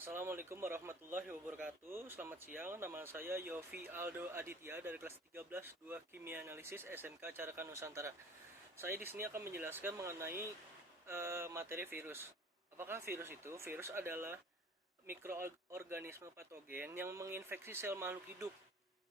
Assalamualaikum warahmatullahi wabarakatuh. Selamat siang, nama saya Yofi Aldo Aditya dari kelas 13 2 Kimia Analisis SMK Carakan Nusantara. Saya di sini akan menjelaskan mengenai materi virus. Apakah virus itu? Virus adalah mikroorganisme patogen yang menginfeksi sel makhluk hidup.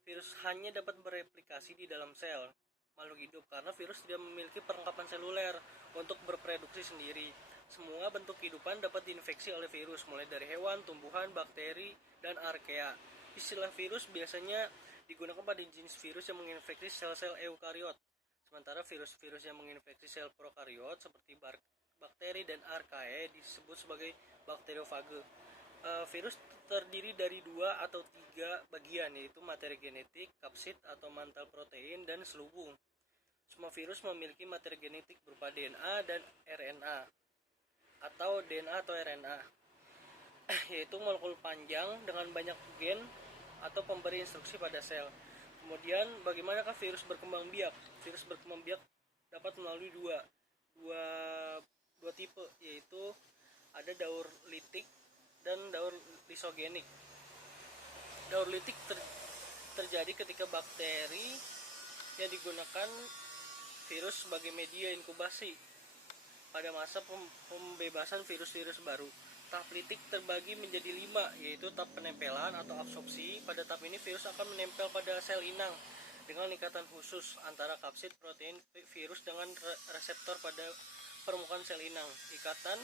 Virus hanya dapat bereplikasi di dalam sel makhluk hidup karena virus tidak memiliki perlengkapan seluler untuk berproduksi sendiri. Semua bentuk kehidupan dapat diinfeksi oleh virus, mulai dari hewan, tumbuhan, bakteri, dan arkea. Istilah virus biasanya digunakan pada jenis virus yang menginfeksi sel-sel eukariot, sementara virus-virus yang menginfeksi sel prokariot seperti bakteri dan archaea disebut sebagai bakteriofage. Virus terdiri dari 2 atau 3 bagian, yaitu materi genetik, kapsid atau mantel protein, dan selubung. Semua virus memiliki materi genetik berupa DNA dan RNA atau DNA atau RNA, yaitu molekul panjang dengan banyak gen atau pemberi instruksi pada sel. Kemudian bagaimanakah virus berkembang biak? Virus berkembang biak dapat melalui dua tipe, yaitu ada daur litik dan daur lisogenik. Daur litik terjadi ketika bakteri yang digunakan virus sebagai media inkubasi pada masa pembebasan virus-virus baru. Tahap litik terbagi menjadi 5, yaitu tahap penempelan atau absorpsi. Pada tahap ini virus akan menempel pada sel inang dengan ikatan khusus antara kapsid protein virus dengan reseptor pada permukaan sel inang. Ikatan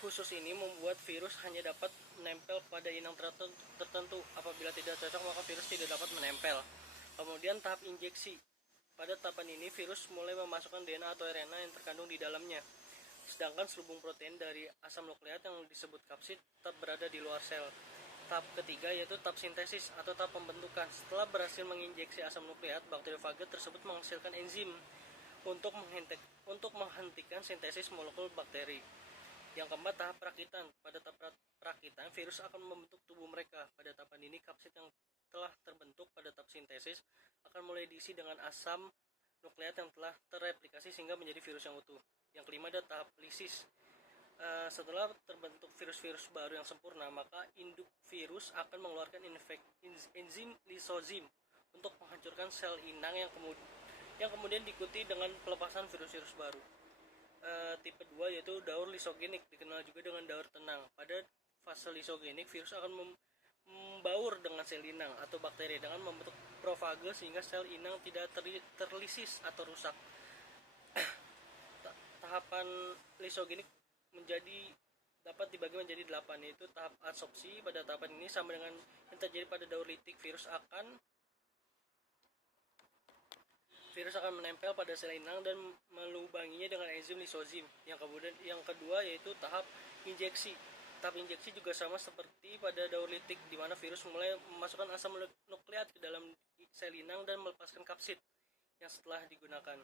khusus ini membuat virus hanya dapat menempel pada inang tertentu. Apabila tidak cocok, maka virus tidak dapat menempel. Kemudian tahap injeksi. Pada tahapan ini virus mulai memasukkan DNA atau RNA yang terkandung di dalamnya. Sedangkan selubung protein dari asam nukleat yang disebut kapsid tetap berada di luar sel. Tahap ketiga yaitu tahap sintesis atau tahap pembentukan. Setelah berhasil menginjeksi asam nukleat, bakteriofage tersebut menghasilkan enzim untuk menghentikan sintesis molekul bakteri. Yang keempat, tahap perakitan. Pada tahap perakitan, virus akan membentuk tubuh mereka. Pada tahapan ini, kapsid yang telah terbentuk pada tahap sintesis akan mulai diisi dengan asam nukleat yang telah terreplikasi sehingga menjadi virus yang utuh. Yang kelima ada tahap lisis. Setelah terbentuk virus-virus baru yang sempurna, maka induk virus akan mengeluarkan enzim lisozim untuk menghancurkan sel inang yang kemudian diikuti dengan pelepasan virus-virus baru. Tipe 2 yaitu daur lisogenik, dikenal juga dengan daur tenang. Pada fase lisogenik, virus akan membaur dengan sel inang atau bakteri dengan membentuk profage sehingga sel inang tidak terlisis atau rusak. Tahapan lisogenik dapat dibagi menjadi 8, yaitu tahap adsorpsi. Pada tahapan ini sama dengan yang terjadi pada daur litik, virus akan menempel pada sel inang dan melubanginya dengan enzim lisozim. Yang kedua yaitu tahap injeksi. Tahap injeksi juga sama seperti pada daur litik, di mana virus mulai memasukkan asam nukleat ke dalam sel inang dan melepaskan kapsid yang setelah digunakan.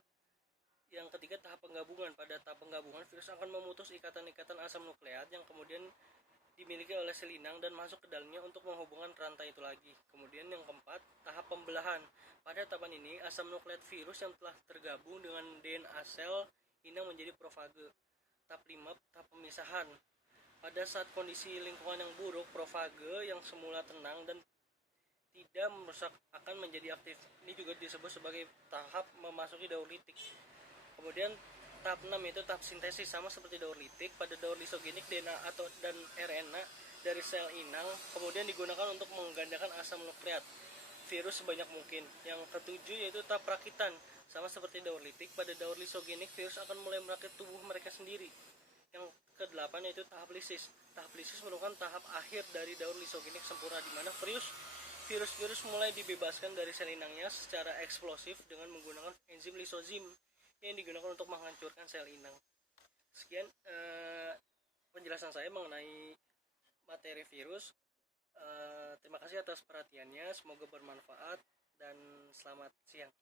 Yang ketiga, tahap penggabungan. Pada tahap penggabungan, virus akan memutus ikatan-ikatan asam nukleat yang kemudian dimiliki oleh sel inang dan masuk ke dalamnya untuk menghubungkan rantai itu lagi. Kemudian yang keempat, tahap pembelahan. Pada tahapan ini, asam nukleat virus yang telah tergabung dengan DNA sel inang menjadi profage. Tahap 5, tahap pemisahan. Pada saat kondisi lingkungan yang buruk, profage yang semula tenang dan tidak merusak akan menjadi aktif. Ini juga disebut sebagai tahap memasuki daur litik. Kemudian tahap 6 itu tahap sintesis, sama seperti daur litik. Pada daur lisogenik, DNA dan RNA dari sel inang kemudian digunakan untuk menggandakan asam nukleat virus sebanyak mungkin. Yang ketujuh yaitu tahap perakitan, sama seperti daur litik. Pada daur lisogenik, virus akan mulai merakit tubuh mereka sendiri. Yang ke-8 yaitu tahap lisis. Tahap lisis merupakan tahap akhir dari daur lisogenik sempurna, di mana virus mulai dibebaskan dari sel inangnya secara eksplosif dengan menggunakan enzim lisozim yang digunakan untuk menghancurkan sel inang. Sekian penjelasan saya mengenai materi virus. Terima kasih atas perhatiannya, semoga bermanfaat dan selamat siang.